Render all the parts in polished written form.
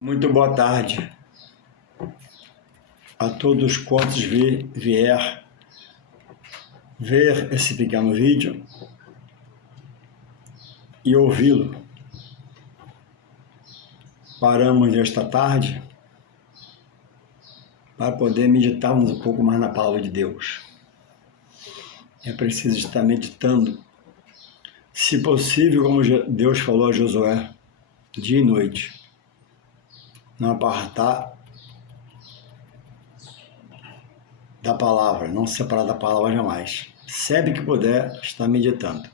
Muito boa tarde a todos quantos vier ver esse pequeno vídeo e ouvi-lo. Paramos esta tarde para poder meditarmos um pouco mais na palavra de Deus. É preciso estar meditando, se possível, como Deus falou a Josué, dia e noite. Não apartar da palavra, não se separar da palavra jamais. Sempre que puder, estar meditando.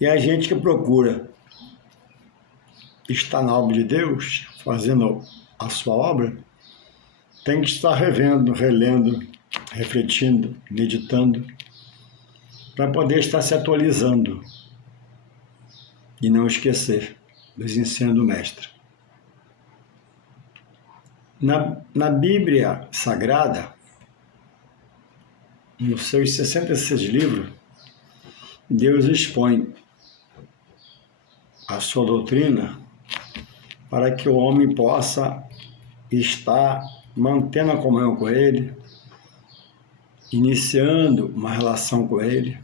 E a gente que procura estar na obra de Deus, fazendo a sua obra, tem que estar revendo, relendo, refletindo, meditando, para poder estar se atualizando e não esquecer dos ensinos do Mestre. Na Bíblia Sagrada, nos seus 66 livros, Deus expõe a sua doutrina para que o homem possa estar mantendo a comunhão com Ele, iniciando uma relação com Ele,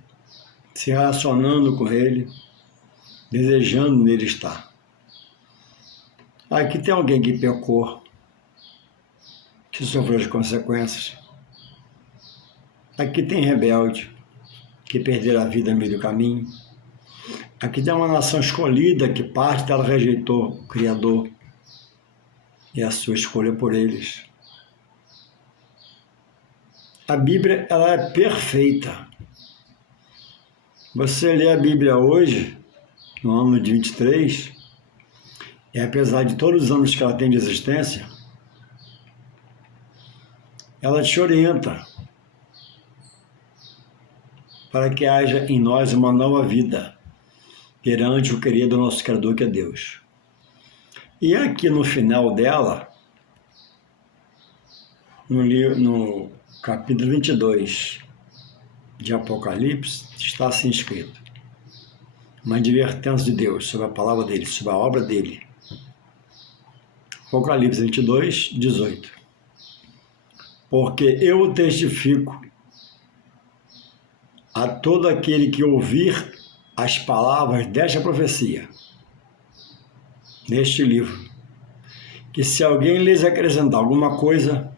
se relacionando com Ele, desejando nele estar. Aqui tem alguém que pecou, que sofreu as consequências. Aqui tem rebelde, que perderam a vida no meio do caminho. Aqui tem uma nação escolhida, que parte dela rejeitou o Criador e a sua escolha por eles. A Bíblia, ela é perfeita. Você lê a Bíblia hoje, no ano de 23, e apesar de todos os anos que ela tem de existência, ela te orienta para que haja em nós uma nova vida perante o querido nosso Criador, que é Deus. E aqui no final dela, no capítulo 22 de Apocalipse, está assim escrito: uma advertência de Deus sobre a palavra dele, sobre a obra dele. Apocalipse 22, 18. Porque eu testifico a todo aquele que ouvir as palavras desta profecia, neste livro, que se alguém lhes acrescentar alguma coisa,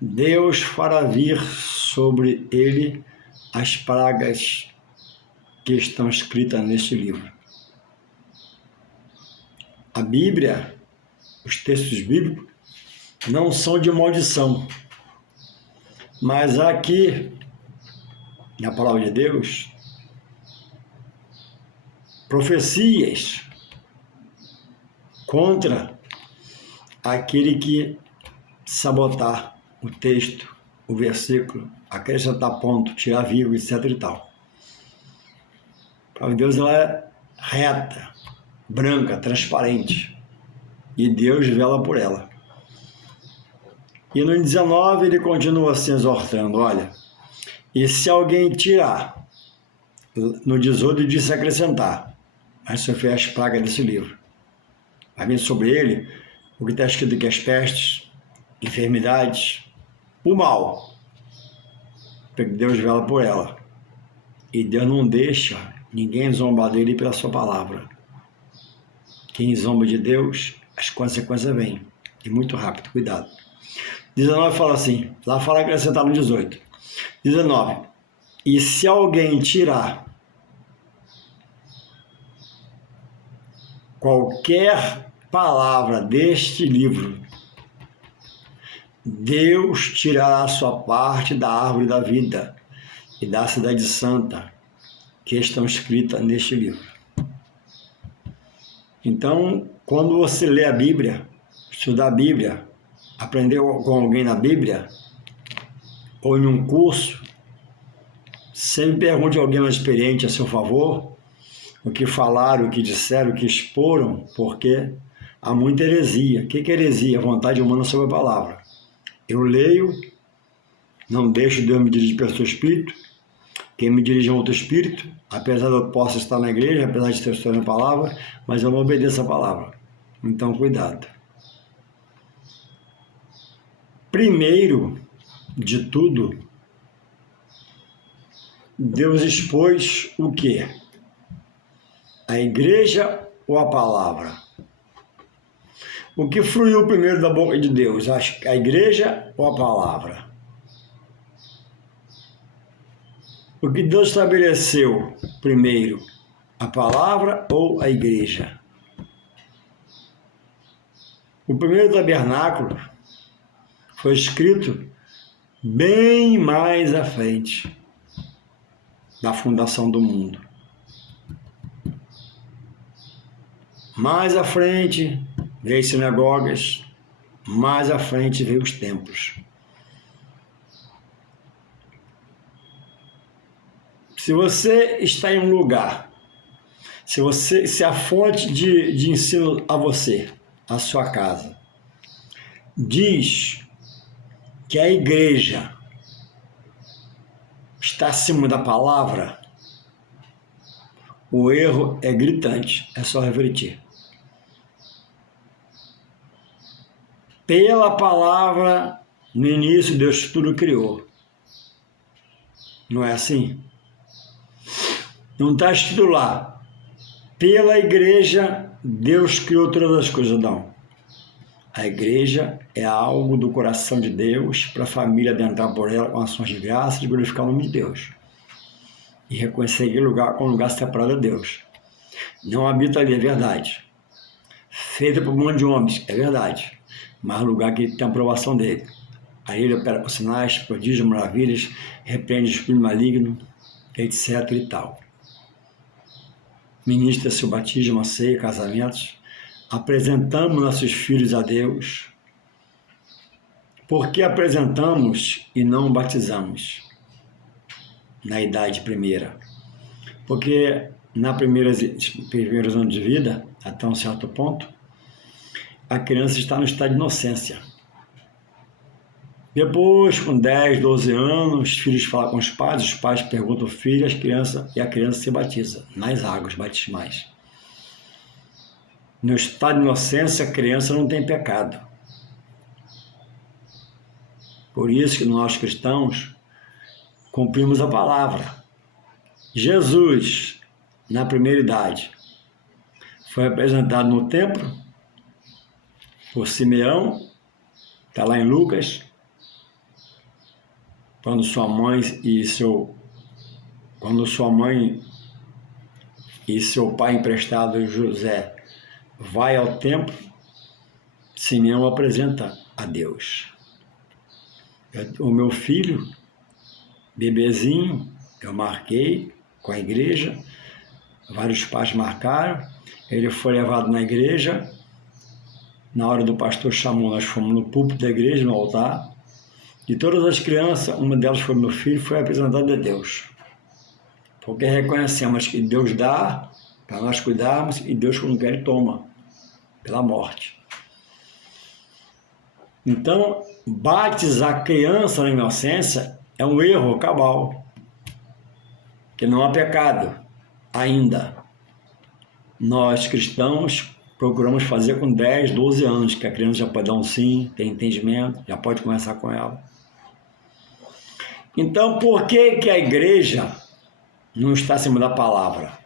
Deus fará vir sobre ele as pragas que estão escritas neste livro. A Bíblia, os textos bíblicos, não são de maldição, mas aqui, na palavra de Deus, profecias contra aquele que sabotar o texto, o versículo, acrescentar ponto, tirar vírgula, etc. e tal. A palavra de Deus, ela é reta, branca, transparente, e Deus vela por ela. E no 19 ele continua assim exortando: olha, e se alguém tirar, no 18 ele disse acrescentar, vai sofrer as pragas desse livro. Vai vir sobre ele o que está escrito aqui: as pestes, enfermidades, o mal, porque Deus vela por ela. E Deus não deixa ninguém zombar dele pela sua palavra. Quem zomba de Deus, as consequências vêm. E muito rápido, cuidado. 19 fala assim, lá fala acrescentar no 18. 19. E se alguém tirar qualquer palavra deste livro, Deus tirará a sua parte da árvore da vida e da cidade santa que estão escritas neste livro. Então, quando você lê a Bíblia, estudar a Bíblia, aprender com alguém na Bíblia, ou em um curso, sempre pergunte a alguém mais experiente a seu favor o que falaram, o que disseram, o que exporam, porque há muita heresia. O que é heresia? A vontade humana sobre a palavra. Eu leio, não deixo Deus me dirigir pelo seu espírito, quem me dirige é outro espírito, apesar de eu possa estar na igreja, apesar de ter estudado a palavra, mas eu não obedeço a palavra. Então, cuidado. Primeiro de tudo, Deus expôs o quê? A igreja ou a palavra? O que fluiu primeiro da boca de Deus? A igreja ou a palavra? O que Deus estabeleceu primeiro? A palavra ou a igreja? O primeiro tabernáculo foi escrito bem mais à frente da fundação do mundo. Mais à frente veio as sinagogas, mais à frente veio os templos. Se você está em um lugar, se a fonte de ensino a você, a sua casa, diz que a igreja está acima da palavra, o erro é gritante, é só refletir. Pela palavra, no início, Deus tudo criou. Não é assim? Não está escrito lá. Pela igreja, Deus criou todas as coisas, não. A igreja é algo do coração de Deus para a família adentrar por ela com ações de graça e glorificar o nome de Deus. E reconhecer aquele lugar como lugar separado a Deus. Não habita ali, é verdade. Feita por um monte de homens, é verdade. Mas lugar que tem a aprovação dele. Aí ele opera com sinais, prodígios, maravilhas, repreende o espírito maligno, etc e tal. Ministra seu batismo, a ceia, casamentos. Apresentamos nossos filhos a Deus. Por que apresentamos e não batizamos? Na idade primeira. Porque na primeiros anos de vida, até um certo ponto, a criança está no estado de inocência. Depois, com 10, 12 anos, os filhos falam com os pais perguntam ao filho, e a criança se batiza nas águas batismais. No estado de inocência, a criança não tem pecado. Por isso que nós cristãos cumprimos a palavra. Jesus, na primeira idade, foi apresentado no templo por Simeão, está lá em Lucas, quando sua mãe e seu pai emprestado José vai ao templo, Simeão apresenta a Deus. O meu filho, bebezinho, eu marquei com a igreja, vários pais marcaram, ele foi levado na igreja, na hora do pastor chamou, nós fomos no púlpito da igreja, no altar, de todas as crianças, uma delas foi meu filho, foi apresentada a Deus. Porque reconhecemos que Deus dá para nós cuidarmos e Deus, quando quer, toma pela morte. Então, batizar criança na inocência é um erro cabal, que não há pecado ainda. Nós, cristãos, procuramos fazer com 10, 12 anos, que a criança já pode dar um sim, tem entendimento, já pode conversar com ela. Então, por que a igreja não está acima da palavra?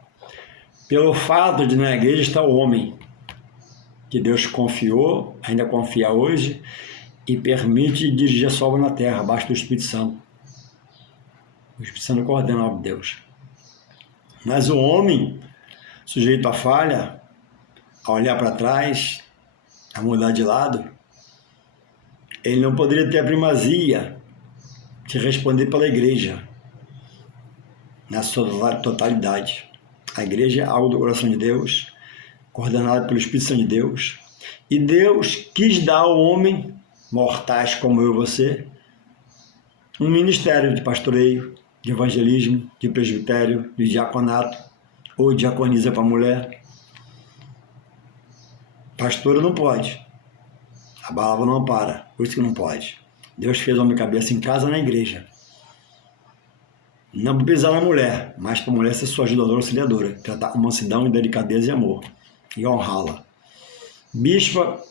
Pelo fato de na igreja estar o homem, que Deus confiou, ainda confia hoje, e permite dirigir a sua obra na terra, abaixo do Espírito Santo. O Espírito Santo coordena a obra de Deus. Mas o homem, sujeito à falha, a olhar para trás, a mudar de lado, ele não poderia ter a primazia de responder pela igreja, na sua totalidade. A igreja é algo do coração de Deus, coordenada pelo Espírito Santo de Deus, e Deus quis dar ao homem, mortais como eu e você, um ministério de pastoreio, de evangelismo, de presbitério, de diaconato, ou diaconisa para a mulher. Pastora não pode. A palavra não para, por isso que não pode. Deus fez homem cabeça em casa, na igreja. Não para pisar na mulher, mas para a mulher ser sua ajudadora, auxiliadora, tratar com mansidão, delicadeza e amor, e honrá-la. Bispa,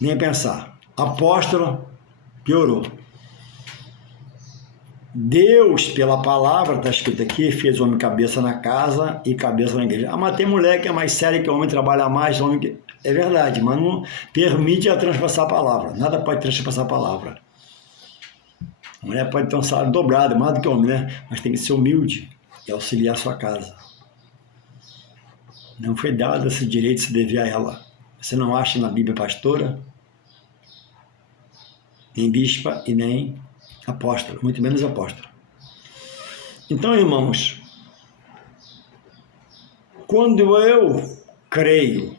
nem pensar. Apóstola, Piorou. Deus, pela palavra, está escrito aqui, fez o homem cabeça na casa e cabeça na igreja. Ah, mas tem mulher que é mais séria, que o homem trabalha mais, o homem que... É verdade, mas não permite ela transpassar a palavra. Nada pode transpassar a palavra. A mulher pode ter um salário dobrado, mais do que o homem, né? Mas tem que ser humilde e auxiliar a sua casa. Não foi dado esse direito de se dever a ela. Você não acha na Bíblia pastora, nem bispa e nem apóstolo, muito menos apóstolo. Então, irmãos, quando eu creio,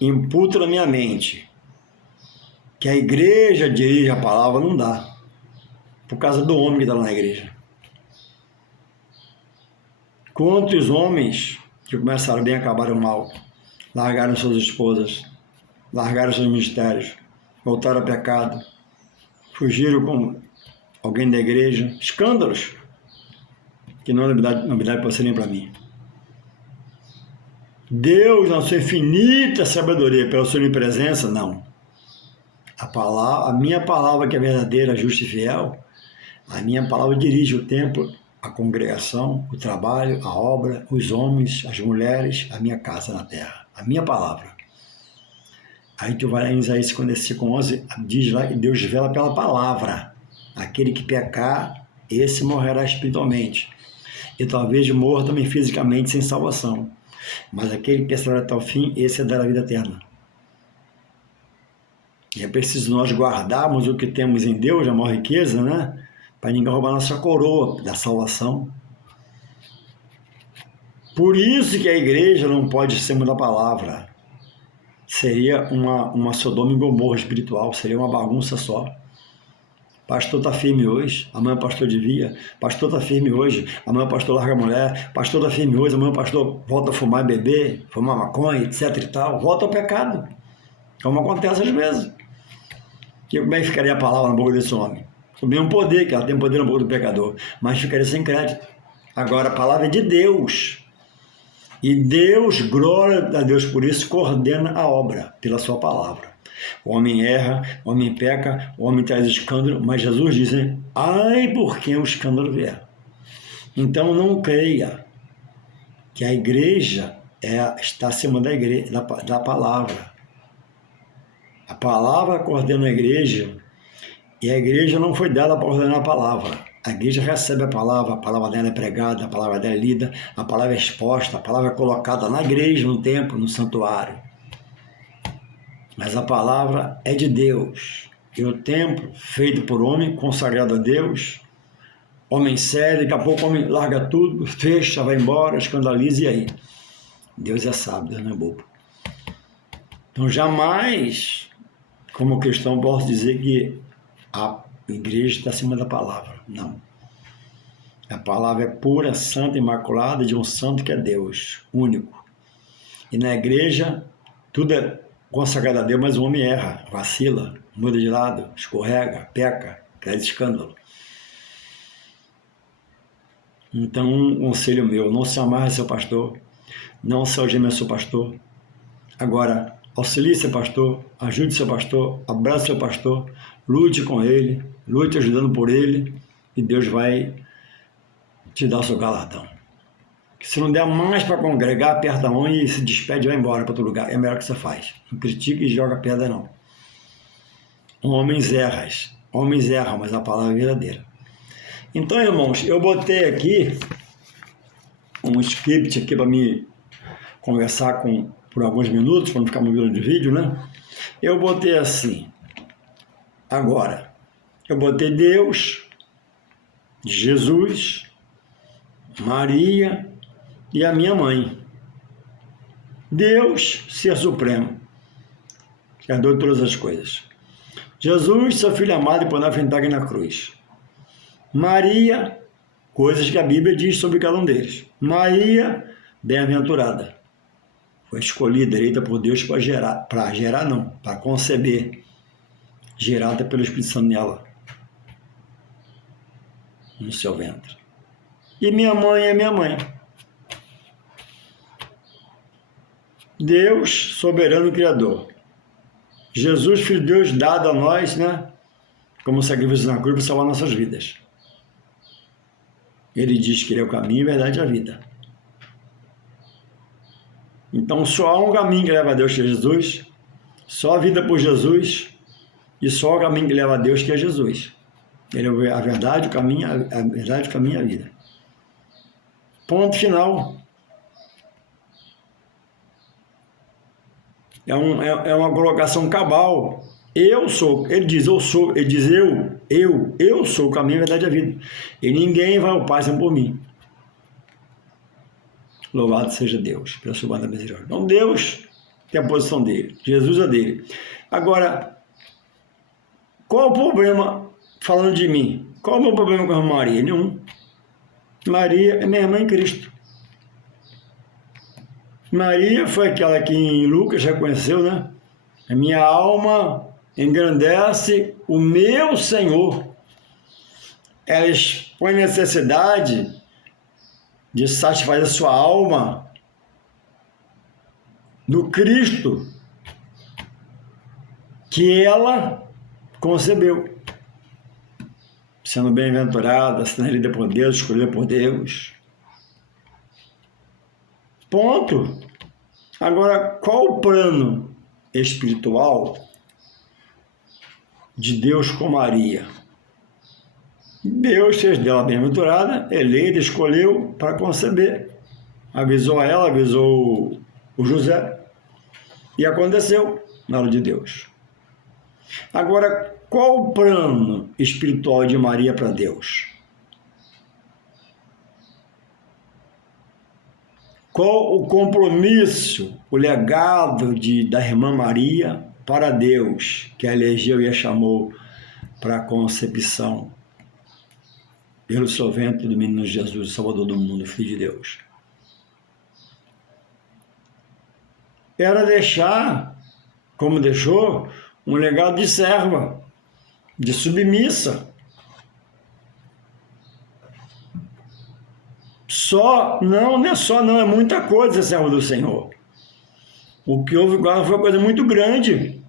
imputo na minha mente que a igreja dirige a palavra, não dá, por causa do homem que está lá na igreja. Quantos homens que começaram bem acabaram mal, largaram suas esposas, largaram seus ministérios, voltaram ao pecado, fugiram com alguém da igreja, escândalos, que não é novidade para você nem para mim. Deus, na sua infinita sabedoria, pela sua onipresença, não. A minha palavra que é verdadeira, justa e fiel, a minha palavra dirige o templo, a congregação, o trabalho, a obra, os homens, as mulheres, a minha casa na terra. A minha palavra. Aí tu vai lá em Isaías 55:11, diz lá que Deus vela pela palavra. Aquele que pecar, esse morrerá espiritualmente. E talvez morra também fisicamente sem salvação. Mas aquele que perseverar até o fim, esse é dar a vida eterna. E é preciso nós guardarmos o que temos em Deus, a maior riqueza, né? Para ninguém roubar nossa coroa da salvação. Por isso que a igreja não pode ser uma da palavra. Seria uma Sodoma e Gomorra espiritual, seria uma bagunça só. Pastor está firme hoje, amanhã o pastor devia. Pastor está firme hoje, amanhã o pastor larga a mulher. Pastor está firme hoje, amanhã o pastor volta a fumar e beber, fumar maconha, etc e tal. Volta ao pecado, como acontece às vezes. E como é que ficaria a palavra na boca desse homem? O mesmo poder, que ela tem poder na boca do pecador, mas ficaria sem crédito. Agora, a palavra é de Deus. E Deus, glória a Deus por isso, coordena a obra pela sua palavra. O homem erra, o homem peca, o homem traz escândalo, mas Jesus diz, né? Ai, por quem o escândalo vier. Então não creia que a igreja está acima da igreja, da palavra. A palavra coordena a igreja e a igreja não foi dada para ordenar a palavra. A igreja recebe a palavra dela é pregada, a palavra dela é lida, a palavra é exposta, a palavra é colocada na igreja, no templo, no santuário. Mas a palavra é de Deus. E o templo, feito por homem, consagrado a Deus, homem sério, daqui a pouco o homem larga tudo, fecha, vai embora, escandaliza, e aí? Deus é sábio, Deus não é bobo. Então jamais, como cristão, posso dizer que a igreja está acima da palavra. Não. A palavra é pura, santa, imaculada, de um santo que é Deus, único. E na igreja, tudo é consagrado a Deus, mas o homem erra, vacila, muda de lado, escorrega, peca, traz escândalo. Então, um conselho meu, não se amarre seu pastor, não se algeme seu pastor. Agora, auxilie seu pastor, ajude seu pastor, abrace seu pastor, lute com ele, lute ajudando por ele, e Deus vai te dar o seu galardão. Se não der mais para congregar, aperta a mão e se despede e vai embora para outro lugar. É melhor que você faz. Não critique e joga pedra, não. Homens erram, mas a palavra é verdadeira. Então, irmãos, eu botei aqui um script aqui para me conversar por alguns minutos, para não ficar muito de vídeo, né? Eu botei assim, agora, eu botei Deus, Jesus, Maria e a minha mãe. Deus, ser supremo, criador de todas as coisas. Jesus, seu filho amado e por na frente na cruz. Maria, coisas que a Bíblia diz sobre cada um deles. Maria, bem-aventurada. Foi escolhida, eleita por Deus para conceber, gerada pelo Espírito Santo nela, no seu ventre. E minha mãe é minha mãe. Deus, soberano Criador. Jesus, Filho de Deus, dado a nós, né? como sacrifício na cruz para salvar nossas vidas. Ele diz que ele é o caminho, a verdade e a vida. Então só há um caminho que leva a Deus, que é Jesus, só a vida por Jesus, e só o caminho que leva a Deus, que é Jesus. Ele é a verdade, o caminho, a verdade, o caminho e a vida. Ponto final. É uma colocação cabal. Eu sou, ele diz eu sou, ele diz eu sou o caminho, a verdade e a vida. E ninguém vai ao Pai sem por mim. Louvado seja Deus, pela sua banda misericórdia. Então Deus tem a posição dele, Jesus é dele. Agora, qual o problema, falando de mim? Qual é o meu problema com a irmã Maria? Nenhum. Maria é minha irmã em Cristo. Maria foi aquela que em Lucas reconheceu, né? A minha alma engrandece o meu Senhor. Ela expõe necessidade de satisfazer a sua alma no Cristo que ela concebeu. Sendo bem-aventurada, sendo lida por Deus, escolhida por Deus. Ponto. Agora, qual o plano espiritual de Deus com Maria? Deus fez dela bem-aventurada, eleita, escolheu para conceber. Avisou a ela, avisou o José. E aconteceu na hora de Deus. Agora, qual o plano espiritual de Maria para Deus? Qual o compromisso, o legado da irmã Maria para Deus, que a elegeu e a chamou para a concepção pelo seu ventre do menino Jesus, Salvador do mundo, Filho de Deus? Era deixar, como deixou, um legado de serva, de submissa. Não é só, não, é muita coisa ser servo do Senhor. O que houve agora foi uma coisa muito grande.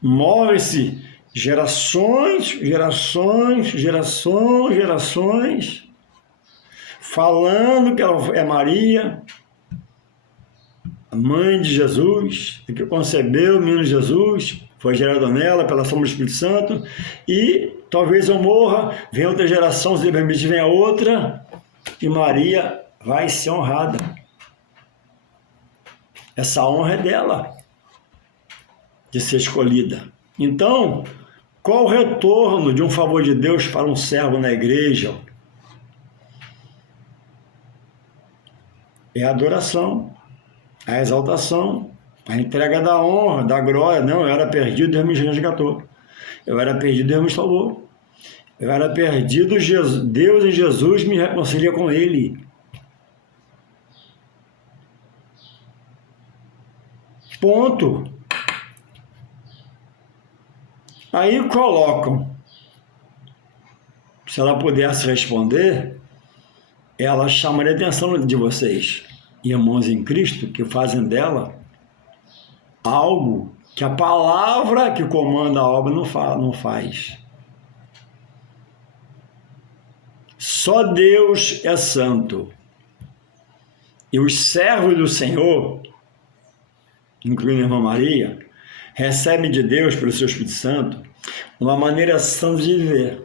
Move-se gerações, falando que ela é Maria, a mãe de Jesus, que concebeu o menino Jesus, foi gerado nela pela sombra do Espírito Santo, e talvez eu morra, vem outra geração, se Deus permite, vem a outra, e Maria vai ser honrada. Essa honra é dela, de ser escolhida. Então, qual o retorno de um favor de Deus para um servo na igreja? É a adoração, a exaltação, a entrega da honra, da glória. Não, eu era perdido, Deus me resgatou. Eu era perdido, Deus me salvou. Eu era perdido, Deus em Jesus me reconcilia com Ele. Ponto. Aí colocam, se ela pudesse responder, ela chamaria a atenção de vocês, irmãos em Cristo, que fazem dela algo que a palavra que comanda a obra não faz. Só Deus é santo. E os servos do Senhor, incluindo a irmã Maria, recebem de Deus, pelo seu Espírito Santo, uma maneira santa de viver.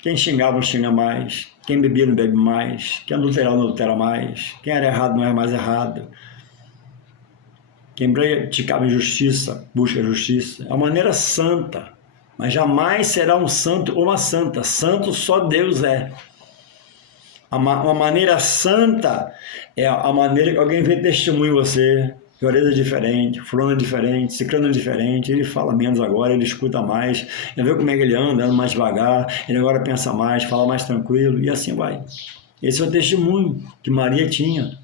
Quem xingava não xinga mais, quem bebia não bebe mais, quem adulterava não adultera mais, quem era errado não é mais errado, quem praticava injustiça busca a justiça. É uma maneira santa, mas jamais será um santo ou uma santa. Santo só Deus é. Uma maneira santa é a maneira que alguém vê testemunho em você. Joreza é diferente, fulano é diferente, ciclano é diferente, ele fala menos agora, ele escuta mais, ele vê como é que ele anda mais devagar, ele agora pensa mais, fala mais tranquilo, e assim vai. Esse é o testemunho que Maria tinha.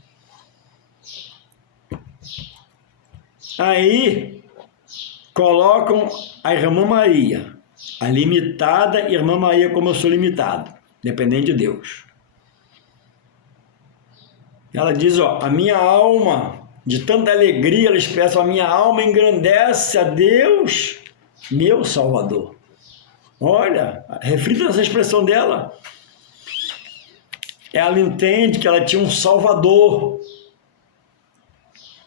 Aí, colocam a irmã Maria, a limitada irmã Maria, como eu sou limitado, dependente de Deus. Ela diz, a minha alma, de tanta alegria, ela expressa, a minha alma engrandece a Deus, Meu Salvador. Olha, reflita nessa expressão dela. Ela entende que ela tinha um Salvador.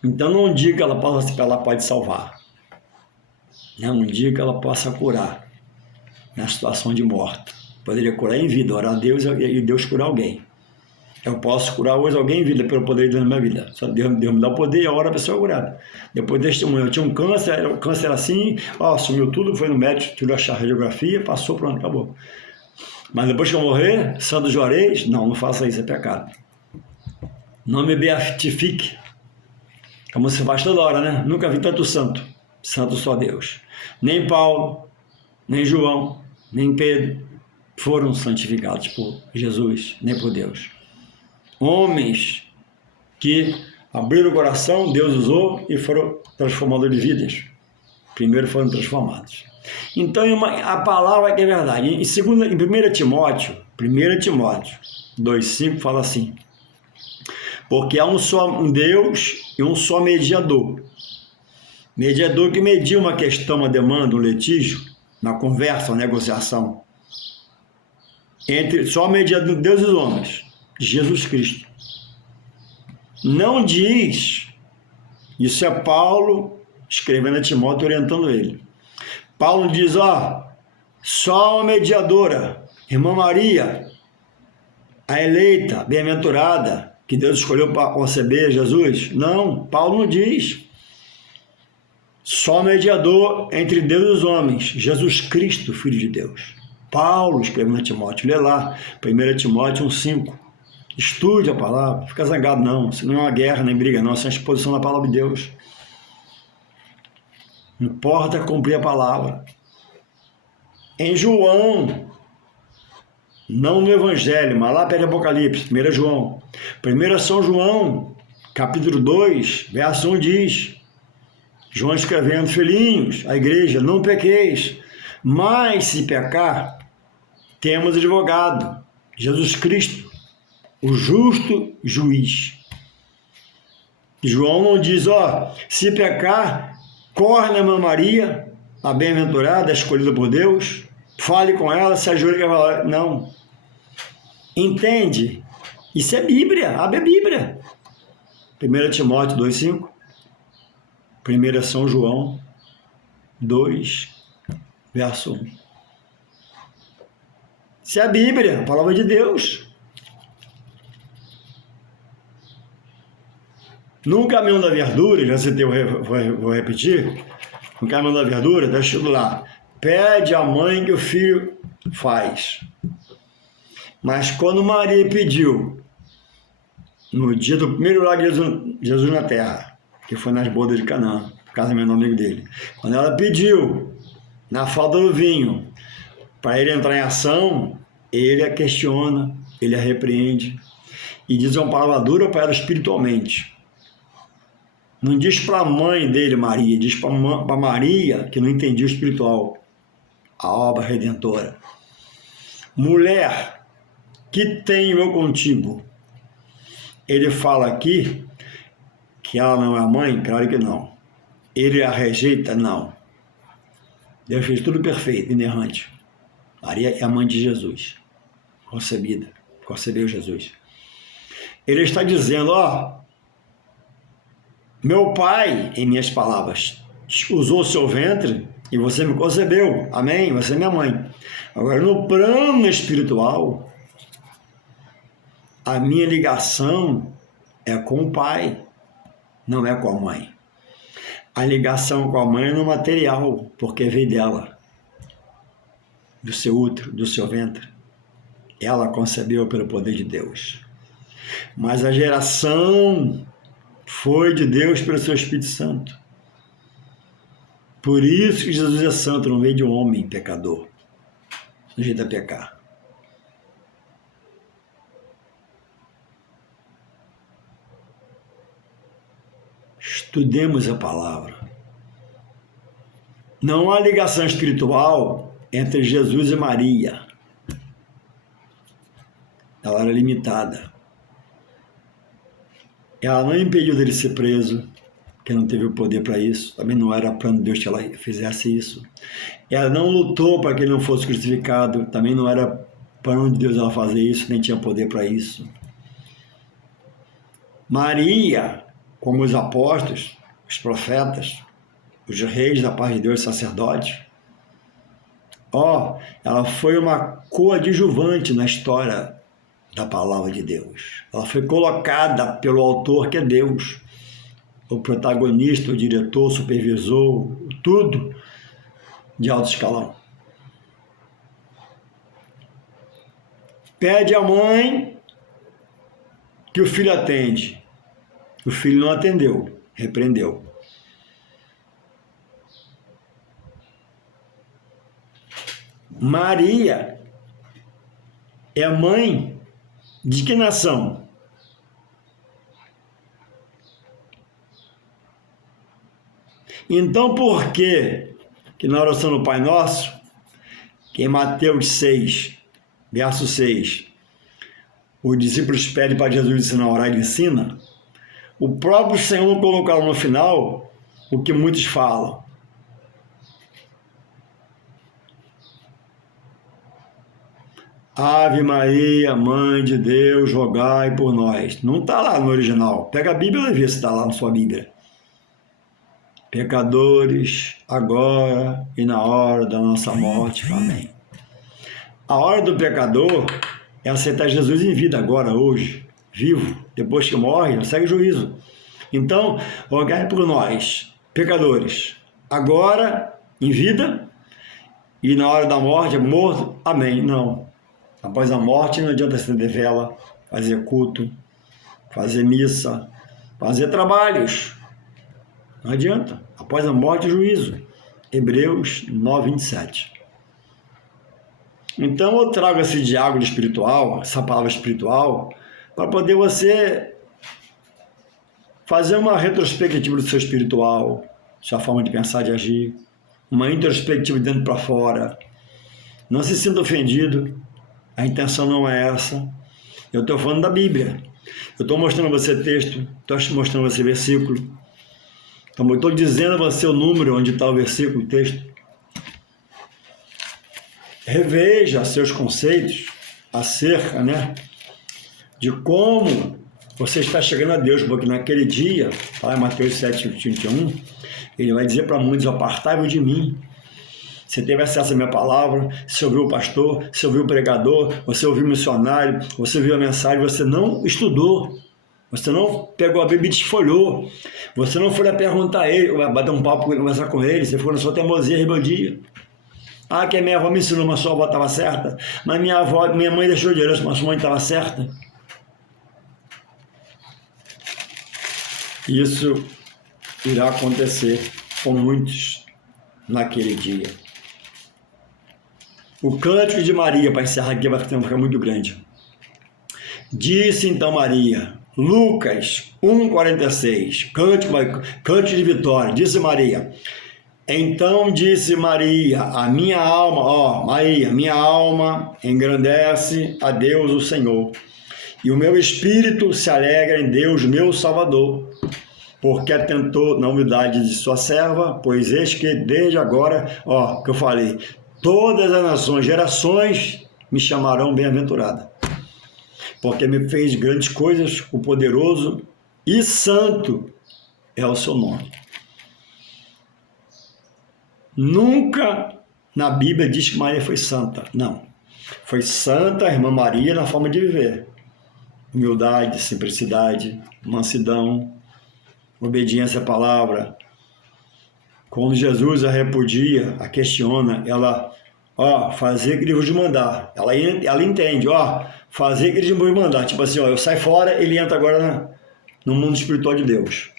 Então não diga que ela pode salvar. Não diga que ela possa curar na situação de morte. Poderia curar em vida, orar a Deus e Deus curar alguém. Eu posso curar hoje alguém em vida pelo poder de Deus na minha vida. Só Deus me dá o poder e a hora a pessoa é curada. Depois testemunho, eu tinha um câncer, o câncer era assim, sumiu tudo, foi no médico, tirou a radiografia, passou, pronto, acabou. Mas depois que eu morrer, santo choreis, não faça isso, é pecado. Não me beatifique, como se faz toda hora, né? Nunca vi tanto santo, santo só Deus. Nem Paulo, nem João, nem Pedro foram santificados por Jesus, nem por Deus. Homens que abriram o coração, Deus usou e foram transformadores de vidas. Primeiro foram transformados. Então, a palavra que é verdade. Em 1 Timóteo 2,5 fala assim: porque há um só Deus e um só mediador. Mediador que media uma questão, uma demanda, um litígio, uma conversa, uma negociação. Só mediador de Deus e os homens, Jesus Cristo. Não diz, isso é Paulo escrevendo a Timóteo, orientando ele. Paulo diz, só uma mediadora, irmã Maria, a eleita, bem-aventurada, que Deus escolheu para conceber Jesus. Não, Paulo não diz. Só mediador entre Deus e os homens, Jesus Cristo, Filho de Deus. Paulo escrevendo a Timóteo, lê lá, 1 Timóteo 1,5. Estude a palavra, fica zangado não, isso não é uma guerra nem briga não, isso é uma exposição da palavra de Deus. Não importa cumprir a palavra. Em João, não no Evangelho, mas lá perto do Apocalipse, 1 João. 1 São João, capítulo 2, verso 1 diz, João escrevendo, filhinhos, a igreja, não pequeis, mas se pecar, temos advogado, Jesus Cristo, o justo juiz. João não diz, se pecar, corre na mãe Maria, a bem-aventurada, escolhida por Deus, fale com ela, se ajoelhe que ela vai. Não. Entende? Isso é Bíblia, abre a Bíblia. 1 Timóteo 2,5. 1 São João 2, verso 1. Isso é a Bíblia, a palavra de Deus. No caminho da verdura, já citei, vou repetir, no caminho da verdura, está escrito lá, pede à mãe que o filho faz. Mas quando Maria pediu, no dia do primeiro milagre de Jesus na terra, que foi nas bodas de Canaã, casamento do amigo dele, quando ela pediu, na falta do vinho, para ele entrar em ação, ele a questiona, ele a repreende, e diz uma palavra dura para ela espiritualmente. Não diz para a mãe dele, Maria, diz para Maria, que não entendia o espiritual, a obra redentora. Mulher, que tenho eu contigo? Ele fala aqui que ela não é a mãe? Claro que não. Ele a rejeita? Não. Deus fez tudo perfeito, inerrante. Maria é a mãe de Jesus, concebeu Jesus. Ele está dizendo, meu pai, em minhas palavras, usou seu ventre e você me concebeu. Amém? Você é minha mãe. Agora, no plano espiritual, a minha ligação é com o pai, não é com a mãe. A ligação com a mãe é no material, porque veio dela, do seu útero, do seu ventre. Ela concebeu pelo poder de Deus. Mas a geração foi de Deus pelo seu Espírito Santo. Por isso que Jesus é santo, não veio de um homem pecador, sujeito a pecar. Estudemos a palavra. Não há ligação espiritual entre Jesus e Maria. Ela era limitada. Ela não impediu dele ser preso. que não teve o poder para isso. Também não era plano de Deus que ela fizesse isso. Ela não lutou para que ele não fosse crucificado. Também não era plano de Deus ela fazer isso, nem tinha poder para isso. Maria, como os apóstolos, os profetas, os reis da paz de Deus, sacerdotes, ela foi uma coadjuvante na história da palavra de Deus. Ela foi colocada pelo autor, que é Deus, o protagonista, o diretor, o supervisor, tudo de alto escalão. Pede à mãe que o filho atende. O filho não atendeu, repreendeu. Maria é mãe de que nação? Então, por que na oração do Pai Nosso, que em Mateus 6, verso 6, os discípulos pedem para Jesus ensinar a orar e ele ensina, o próprio Senhor colocou no final o que muitos falam. Ave Maria, Mãe de Deus, rogai por nós. Não está lá no original. Pega a Bíblia e vê se está lá na sua Bíblia. Pecadores, agora e na hora da nossa morte. Amém. A hora do pecador é aceitar Jesus em vida agora, hoje, vivo. Depois que morre, não segue juízo. Então, rogai por nós, pecadores, agora, em vida, e na hora da morte, morto. Amém. Não. Após a morte, não adianta acender vela, fazer culto, fazer missa, fazer trabalhos. Não adianta. Após a morte, juízo. Hebreus 9, 27. Então, eu trago esse diálogo espiritual, essa palavra espiritual, para poder você fazer uma retrospectiva do seu espiritual, sua forma de pensar, de agir, uma introspectiva de dentro para fora. Não se sinta ofendido. A intenção não é essa. Eu estou falando da Bíblia. Eu estou mostrando a você texto, estou mostrando a você versículo. Então, eu estou dizendo a você o número onde está o versículo, o texto. Reveja seus conceitos acerca, de como você está chegando a Deus, porque naquele dia, lá em Mateus 7, 21, ele vai dizer para muitos: apartai-vos de mim. Você teve acesso à minha palavra, você ouviu o pastor, você ouviu o pregador, você ouviu o missionário, você ouviu a mensagem, você não estudou, você não pegou a Bíblia e desfolhou, você não foi lá perguntar a ele, bater um papo, conversar com ele, você ficou na sua teimosia e rebeldia. Que a minha avó me ensinou, mas sua avó estava certa, mas minha mãe deixou de herança, mas sua mãe estava certa. Isso irá acontecer com muitos naquele dia. O cântico de Maria, para encerrar aqui, vai ficar muito grande. Disse então Maria, Lucas 1,46, cântico de vitória, disse Maria. Então disse Maria, a minha alma, Maria, minha alma engrandece a Deus o Senhor, e o meu espírito se alegra em Deus, meu Salvador, porque atentou na humildade de sua serva, pois eis que desde agora, que eu falei, todas as nações, gerações me chamarão bem-aventurada, porque me fez grandes coisas, o poderoso e santo é o seu nome. Nunca na Bíblia diz que Maria foi santa, não. Foi santa a irmã Maria na forma de viver. Humildade, simplicidade, mansidão, obediência à palavra. Quando Jesus a repudia, a questiona, ela, fazer que ele vos mandar. Ela entende, fazer que ele vos mandar. Tipo assim, eu saio fora, ele entra agora no mundo espiritual de Deus.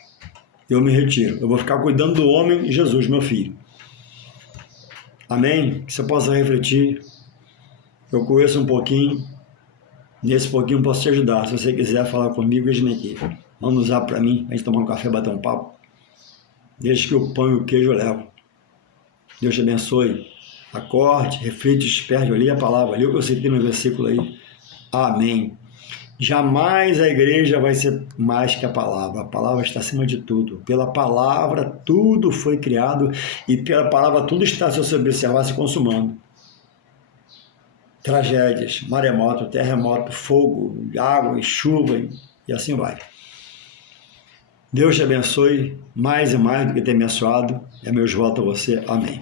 Eu me retiro. Eu vou ficar cuidando do homem, Jesus, meu filho. Amém? Que você possa refletir. Eu conheço um pouquinho. Nesse pouquinho eu posso te ajudar. Se você quiser falar comigo, veja-me aqui. Manda um zap para mim, a gente tomar um café, bater um papo. Desde que o pão e o queijo eu levo. Deus te abençoe. Acorde, reflete, espere, olhe a palavra. Ali o que eu citei no versículo aí. Amém. Jamais a igreja vai ser mais que a palavra está acima de tudo. Pela palavra tudo foi criado e pela palavra tudo está, se você observar, se consumando. Tragédias, maremoto, terremoto, fogo, água e chuva e assim vai. Deus te abençoe mais e mais do que tem abençoado. É meu voto a você. Amém.